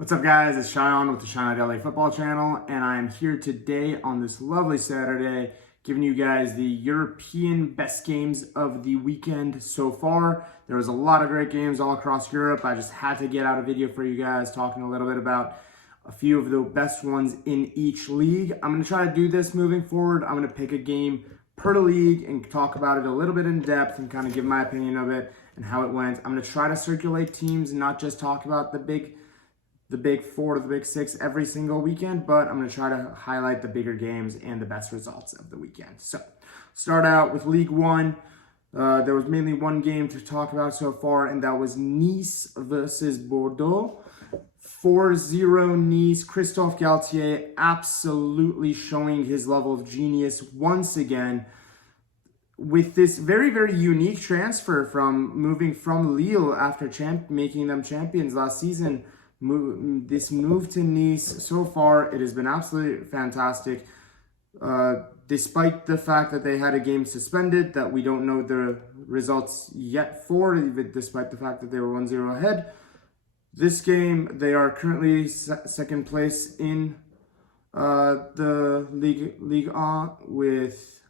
What's up, guys? It's Cheyenne with the Cheyenne LA Football Channel, and I am here today on this lovely Saturday giving you guys the European best games of the weekend so far. There was a lot of great games all across Europe. I just had to get out a video for you guys talking a little bit about a few of the best ones in each league. I'm going to try to do this moving forward. I'm going to pick a game per league and talk about it a little bit in depth and kind of give my opinion of it and how it went. I'm going to try to circulate teams and not just talk about the big four to the big six every single weekend, but I'm going to try to highlight the bigger games and the best results of the weekend. So, start out with Ligue 1. There was mainly one game to talk about so far, and that was Nice versus Bordeaux. 4-0 Nice. Christophe Galtier absolutely showing his level of genius once again with this very, very unique transfer from moving from Lille after making them champions last season. This move to Nice, so far, it has been absolutely fantastic. Despite the fact that they had a game suspended that we don't know the results yet for, even despite the fact that they were 1-0 ahead. This game, they are currently second place in the Ligue with,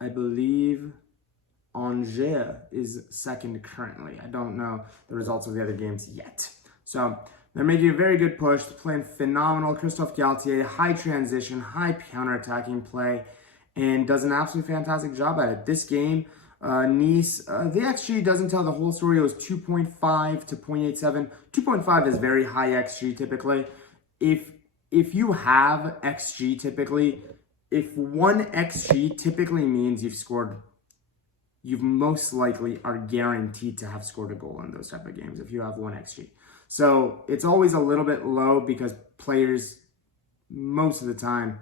I believe, Angers is second currently. I don't know the results of the other games yet. So they're making a very good push, playing phenomenal. Christophe Galtier, high transition, high counterattacking play, and does an absolutely fantastic job at it. This game, Nice, the XG doesn't tell the whole story. It was 2.5 to 0.87. 2.5 is very high XG typically. If you have XG typically, if one XG typically means you've most likely are guaranteed to have scored a goal in those type of games if you have one XG. So it's always a little bit low because players most of the time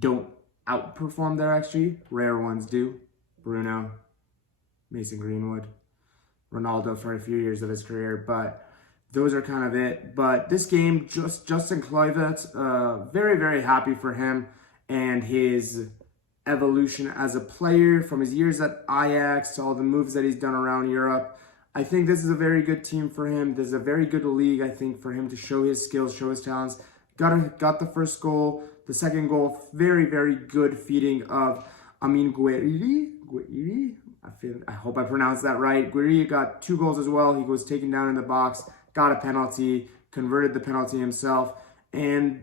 don't outperform their XG. Rare ones do. Bruno, Mason Greenwood, Ronaldo for a few years of his career, but those are kind of it. But this game, Justin Kluivert, very, very happy for him and his evolution as a player from his years at Ajax to all the moves that he's done around Europe. I think this is a very good team for him. This is a very good league, I think, for him to show his skills, show his talents. Got the first goal. The second goal, very, very good feeding of Amin Guerri. I hope I pronounced that right. Guerri got 2 goals as well. He was taken down in the box, got a penalty, converted the penalty himself. And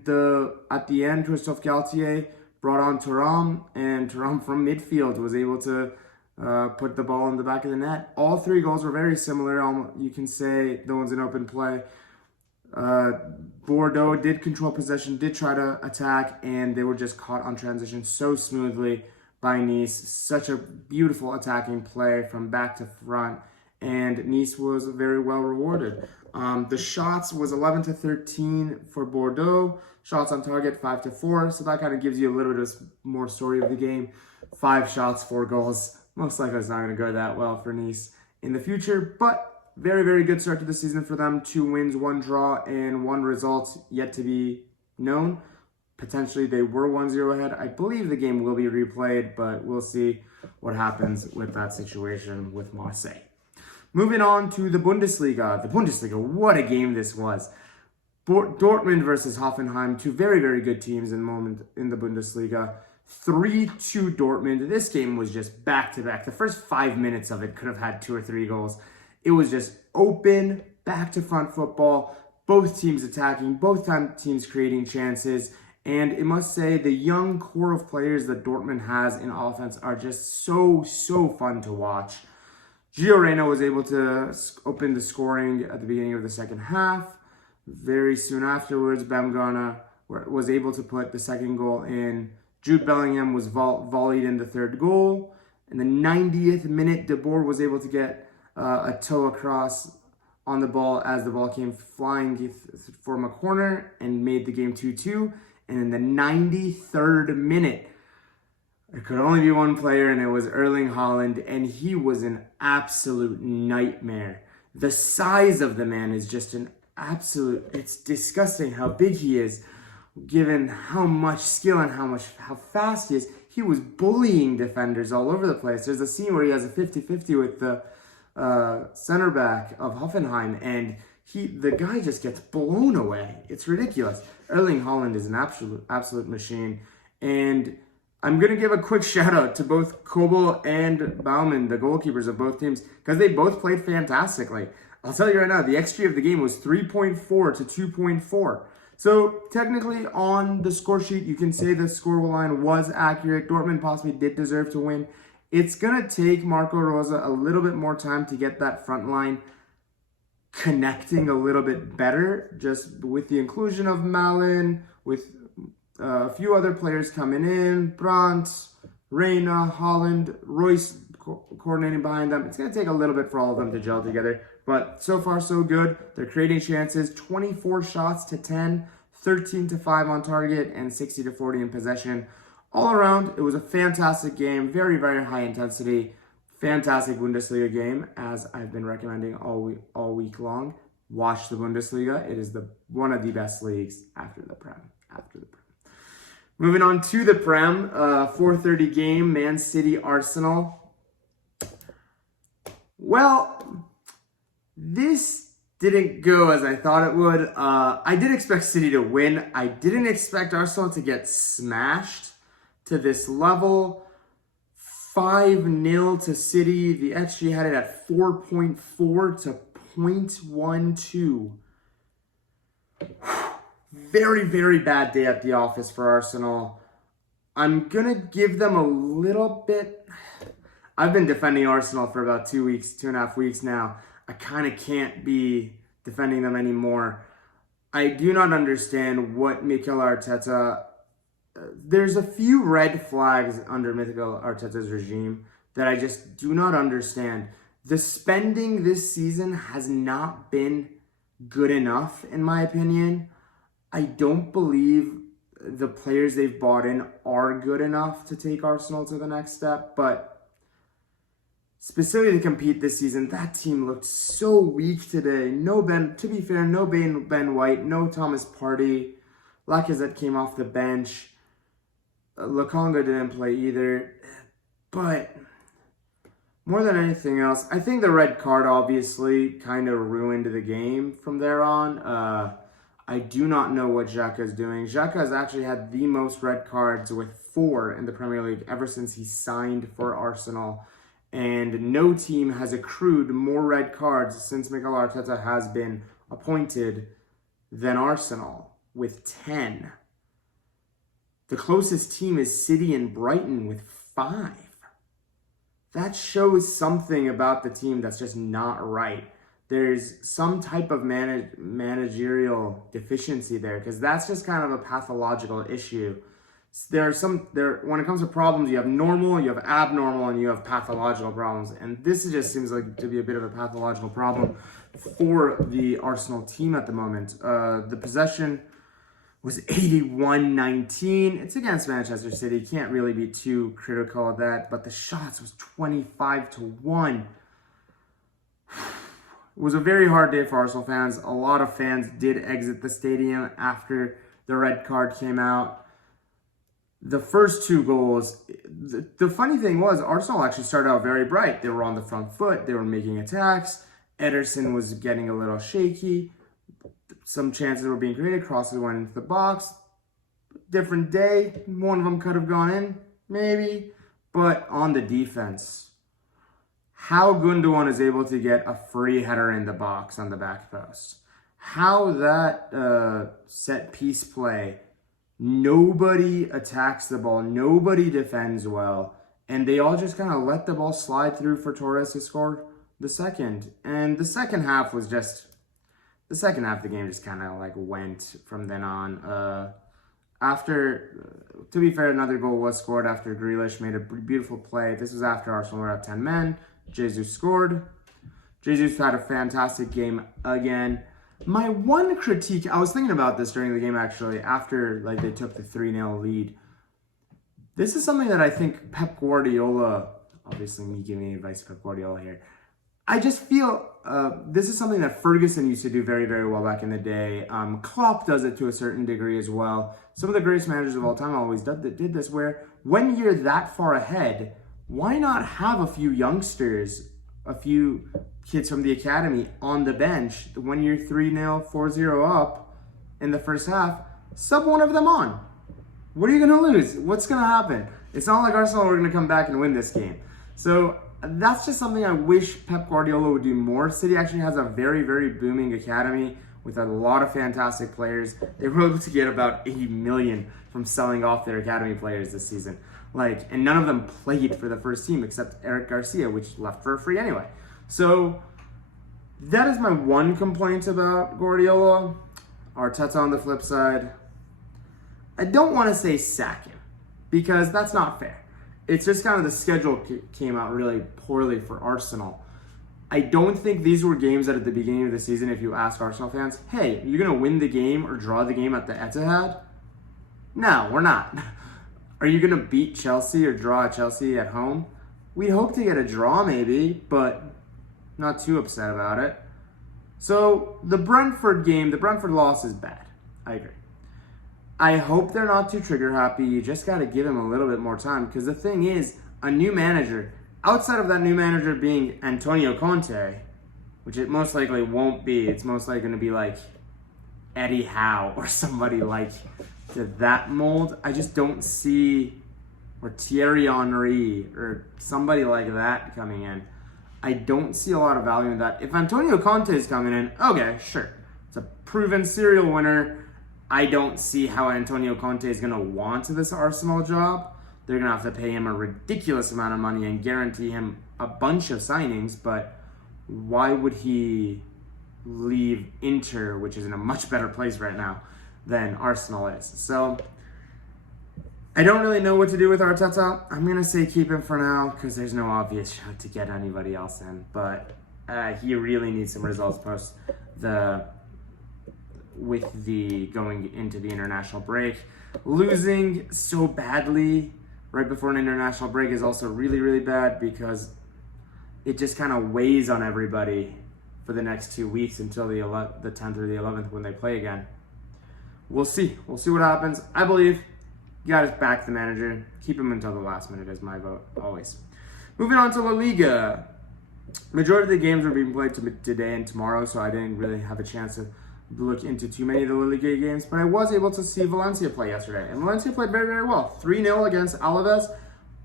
at the end, Christophe Galtier brought on Thuram, and Thuram from midfield was able to put the ball in the back of the net. All 3 goals were very similar. You can say no one's in open play. Bordeaux did control possession, did try to attack, and they were just caught on transition so smoothly by Nice. Such a beautiful attacking play from back to front, and Nice was very well rewarded. The shots was 11 to 13 for Bordeaux. Shots on target 5 to 4. So that kind of gives you a little bit more story of the game. 5 shots, 4 goals. Most likely it's not going to go that well for Nice in the future, but very, very good start to the season for them. 2 wins, 1 draw, and 1 result yet to be known. Potentially they were 1-0 ahead. I believe the game will be replayed, but we'll see what happens with that situation with Marseille. Moving on to the Bundesliga. The Bundesliga, what a game this was. Dortmund versus Hoffenheim, 2 very, very good teams in the Bundesliga. 3-2 Dortmund. This game was just back-to-back. The first 5 minutes of it could have had 2 or 3 goals. It was just open, back-to-front football. Both teams attacking, both teams creating chances. And it must say the young core of players that Dortmund has in offense are just so fun to watch. Gio Reyna was able to open the scoring at the beginning of the second half. Very soon afterwards, Baumgartner was able to put the second goal in. Jude Bellingham was volleyed in the 3rd goal. In the 90th minute, De Boer was able to get a toe across on the ball as the ball came flying from a corner and made the game 2-2. And in the 93rd minute, there could only be one player, and it was Erling Haaland, and he was an absolute nightmare. The size of the man is just an absolute, it's disgusting how big he is, given how much skill and how fast he is. He was bullying defenders all over the place. There's a scene where he has a 50-50 with the center back of Hoffenheim, and The guy just gets blown away. It's ridiculous. Erling Haaland is an absolute machine. And I'm going to give a quick shout out to both Kobel and Baumann, the goalkeepers of both teams, because they both played fantastically. I'll tell you right now, the XG of the game was 3.4 to 2.4. So technically on the score sheet, you can say the scoreline was accurate. Dortmund possibly did deserve to win. It's going to take Marco Rose a little bit more time to get that front line connecting a little bit better, just with the inclusion of Malin, with a few other players coming in, Brandt, Reina, Haaland, Royce coordinating behind them. It's going to take a little bit for all of them to gel together, but so far so good. They're creating chances, 24 shots to 10, 13 to 5 on target, and 60 to 40 in possession. All around, it was a fantastic game, very, very high intensity, fantastic Bundesliga game, as I've been recommending all week long. Watch the Bundesliga. It is one of the best leagues after the Prem. Moving on to the Prem, 4:30 game, Man City Arsenal. Well, this didn't go as I thought it would. I did expect City to win. I didn't expect Arsenal to get smashed to this level. 5-0 to City. The XG had it at 4.4 to 0.12. Very, very bad day at the office for Arsenal. I'm going to give them a little bit. I've been defending Arsenal for about 2.5 weeks now. I kind of can't be defending them anymore. I do not understand what Mikel Arteta... There's a few red flags under Mikel Arteta's regime that I just do not understand. The spending this season has not been good enough, in my opinion. I don't believe the players they've bought in are good enough to take Arsenal to the next step, but specifically to compete this season, that team looked so weak today. To be fair, no Ben White, no Thomas Partey. Lacazette came off the bench. Lokonga didn't play either. But more than anything else, I think the red card obviously kind of ruined the game from there on. I do not know what Xhaka is doing. Xhaka has actually had the most red cards with 4 in the Premier League ever since he signed for Arsenal. And no team has accrued more red cards since Mikel Arteta has been appointed than Arsenal, with 10. The closest team is City and Brighton with 5. That shows something about the team that's just not right. There's some type of managerial deficiency there, because that's just kind of a pathological issue. When it comes to problems, you have normal, you have abnormal, and you have pathological problems. And this just seems like to be a bit of a pathological problem for the Arsenal team at the moment. The possession was 81-19. It's against Manchester City. Can't really be too critical of that. But the shots was 25-1. It was a very hard day for Arsenal fans. A lot of fans did exit the stadium after the red card came out. The first 2 goals, the funny thing was Arsenal actually started out very bright. They were on the front foot. They were making attacks. Ederson was getting a little shaky. Some chances were being created. Crosses went into the box. Different day. One of them could have gone in, maybe. But on the defense, how Gundogan is able to get a free header in the box on the back post. How that set piece play, nobody attacks the ball. Nobody defends well. And they all just kind of let the ball slide through for Torres to score the second. And the second half was just... The second half of the game just kind of like went from then on. To be fair, another goal was scored after Grealish made a beautiful play. This was after Arsenal were at 10 men. Jesus scored. Jesus had a fantastic game again. My one critique, I was thinking about this during the game actually, after they took the 3-0 lead. This is something that I think Pep Guardiola, obviously me giving advice to Pep Guardiola here, I just feel this is something that Ferguson used to do very, very well back in the day. Klopp does it to a certain degree as well. Some of the greatest managers of all time always did this, where when you're that far ahead, why not have a few youngsters a few kids from the academy on the bench. When you're 3-0, 4-0 up in the first half, sub one of them on. What are you going to lose? What's going to happen? It's not like Arsenal are going to come back and win this game. So that's just something I wish Pep Guardiola would do more. City actually has a very, very booming academy with a lot of fantastic players. They were able to get about 80 million from selling off their academy players this season. And none of them played for the first team except Eric Garcia, which left for free anyway. So that is my one complaint about Guardiola. Arteta on the flip side, I don't want to say sack him because that's not fair. It's just kind of the schedule came out really poorly for Arsenal. I don't think these were games that at the beginning of the season, if you ask Arsenal fans, hey, you're going to win the game or draw the game at the Etihad? No, we're not. Are you going to beat Chelsea or draw Chelsea at home? We'd hope to get a draw maybe, but not too upset about it. So the Brentford loss is bad. I agree. I hope they're not too trigger happy. You just got to give him a little bit more time because the thing is, a new manager, outside of that new manager being Antonio Conte, which it most likely won't be, it's most likely going to be like Eddie Howe or somebody like to that mold. I just don't see, or Thierry Henry or somebody like that coming in. I don't see a lot of value in that. If Antonio Conte is coming in, okay, sure. It's a proven serial winner. I don't see how Antonio Conte is going to want this Arsenal job. They're going to have to pay him a ridiculous amount of money and guarantee him a bunch of signings, but why would he leave Inter, which is in a much better place right now than Arsenal is? So I don't really know what to do with Arteta. I'm going to say keep him for now because there's no obvious shot to get anybody else in, but he really needs some results with the going into the international break. Losing so badly right before an international break is also really, really bad because it just kind of weighs on everybody for the next 2 weeks until the 10th or the 11th when they play again. We'll see. We'll see what happens. I believe you got to back the manager. Keep him until the last minute is my vote, always. Moving on to La Liga. Majority of the games were being played today and tomorrow, so I didn't really have a chance to look into too many of the La Liga games, but I was able to see Valencia play yesterday, and Valencia played very, very well. 3-0 against Alaves.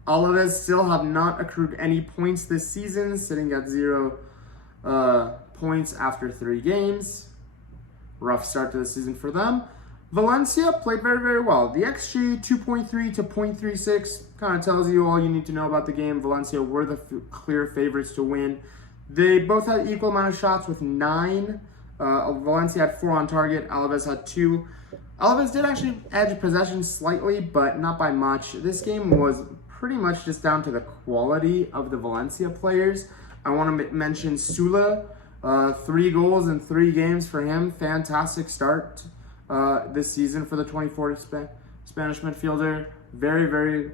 Alaves still have not accrued any points this season, sitting at 0 points after 3 games. Rough start to the season for them. Valencia played very, very well. The XG 2.3 to 0.36 kind of tells you all you need to know about the game. Valencia were the clear favorites to win. They both had equal amount of shots with 9. Valencia had 4 on target. Alaves had 2. Alaves did actually edge possession slightly, but not by much. This game was pretty much just down to the quality of the Valencia players. I want to mention Sula. 3 goals in 3 games for him. Fantastic start this season for the 24 Spanish midfielder. Very, very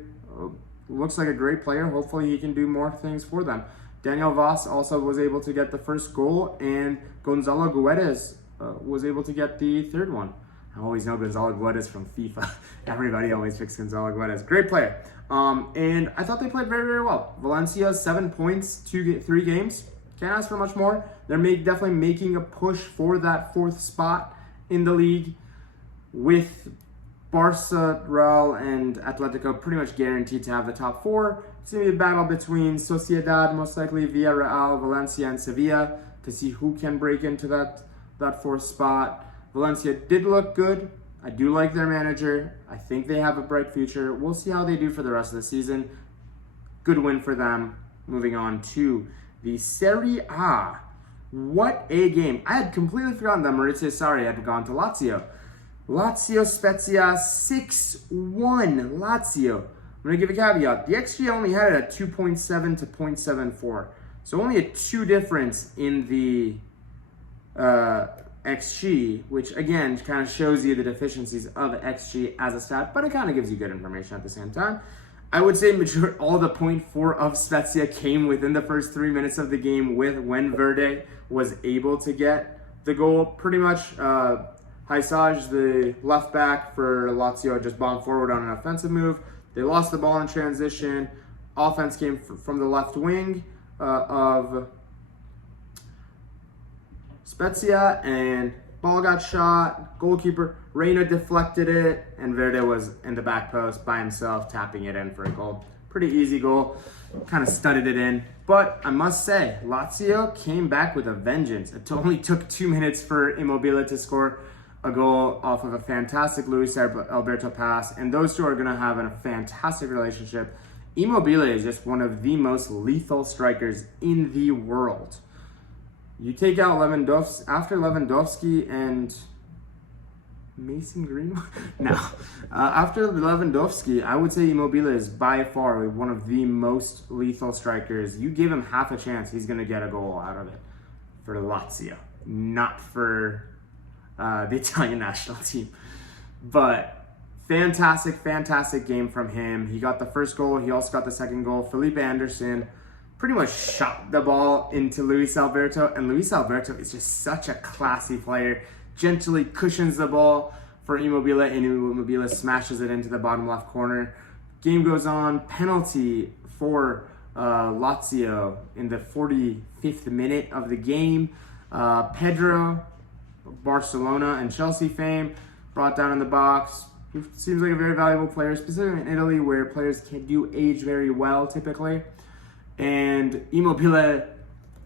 looks like a great player. Hopefully he can do more things for them. Daniel Vaz also was able to get the first goal, and Gonzalo Guedes was able to get the 3rd one. I always know Gonzalo Guedes from FIFA. Everybody always picks Gonzalo Guedes. Great player. And I thought they played very, very well. Valencia, 7 points, 3 games. Can't ask for much more. They're definitely making a push for that 4th spot in the league, with Barca, Real, and Atletico pretty much guaranteed to have the top 4. It's going to be a battle between Sociedad, most likely Villarreal, Valencia, and Sevilla to see who can break into that 4th spot. Valencia did look good. I do like their manager. I think they have a bright future. We'll see how they do for the rest of the season. Good win for them. Moving on to the Serie A. What a game. I had completely forgotten that Maurizio Sarri had gone to Lazio. Lazio Spezia 6-1. Lazio. I'm going to give a caveat. The XG only had it at 2.7 to 0.74. So only a 2 difference in the XG, which again kind of shows you the deficiencies of XG as a stat, but it kind of gives you good information at the same time. I would say all the 0.4 of Spezia came within the first 3 minutes of the game when Verde was able to get the goal. Pretty much Haisaj, the left back for Lazio, just bombed forward on an offensive move. They lost the ball in transition. Offense came from the left wing. of Spezia, and ball got shot, goalkeeper Reina deflected it, and Verde was in the back post by himself, tapping it in for a goal. Pretty easy goal, kind of studded it in. But I must say, Lazio came back with a vengeance. It only took 2 minutes for Immobile to score a goal off of a fantastic Luis Alberto pass, and those two are going to have a fantastic relationship. Immobile is just one of the most lethal strikers in the world. You take out Lewandowski, after Lewandowski and Mason Greenwood? No. After Lewandowski, I would say Immobile is by far one of the most lethal strikers. You give him half a chance, he's going to get a goal out of it for Lazio, not for the Italian national team. But fantastic game from him. He got the first goal. He also got the second goal. Felipe Anderson pretty much shot the ball into Luis Alberto, and Luis Alberto is just such a classy player. Gently cushions the ball for Immobile, and Immobile smashes it into the bottom left corner. Game goes on. Penalty for Lazio in the 45th minute of the game. Pedro, Barcelona and Chelsea fame, brought down in the box. He seems like a very valuable player, specifically in Italy, where players can do age very well typically. And Immobile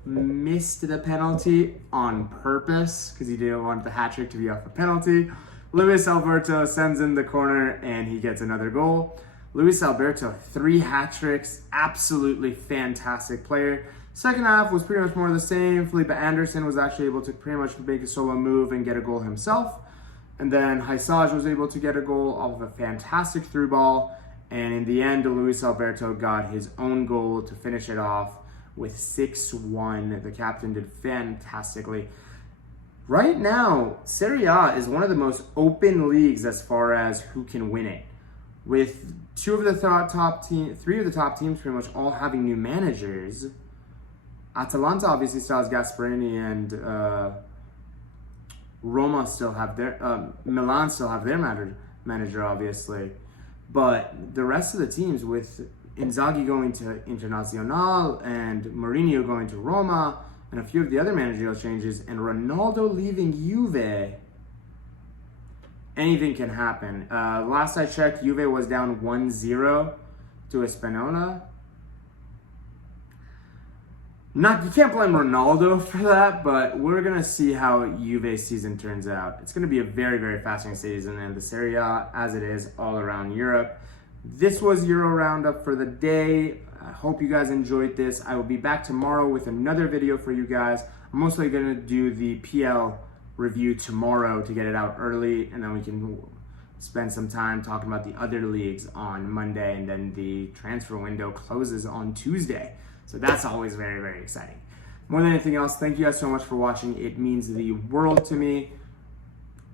missed the penalty on purpose because he didn't want the hat trick to be off a penalty. Luis Alberto sends in the corner and he gets another goal. Luis Alberto, 3 hat tricks, absolutely fantastic player. Second half was pretty much more of the same. Felipe Anderson was actually able to pretty much make a solo move and get a goal himself. And then Haisaj was able to get a goal off of a fantastic through ball. And in the end, Luis Alberto got his own goal to finish it off with 6-1. The captain did fantastically. Right now, Serie A is one of the most open leagues as far as who can win it. With 3 of the top teams pretty much all having new managers. Atalanta obviously still has Gasperini, and Roma still have their, Milan still have their manager obviously. But the rest of the teams, with Inzaghi going to Internazionale and Mourinho going to Roma and a few of the other managerial changes, and Ronaldo leaving Juve, anything can happen. Last I checked, Juve was down 1-0 to Espanola. You can't blame Ronaldo for that, but we're going to see how Juve's season turns out. It's going to be a very fascinating season, and the Serie A, as it is all around Europe. This was Euro Roundup for the day. I hope you guys enjoyed this. I will be back tomorrow with another video for you guys. I'm mostly going to do the PL review tomorrow to get it out early, and then we can spend some time talking about the other leagues on Monday, and then the transfer window closes on Tuesday. So that's always very exciting. More than anything else, thank you guys so much for watching. It means the world to me.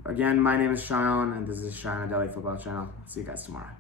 Again, my name is Shayan, and this is Shayan Daily Football Channel. See you guys tomorrow.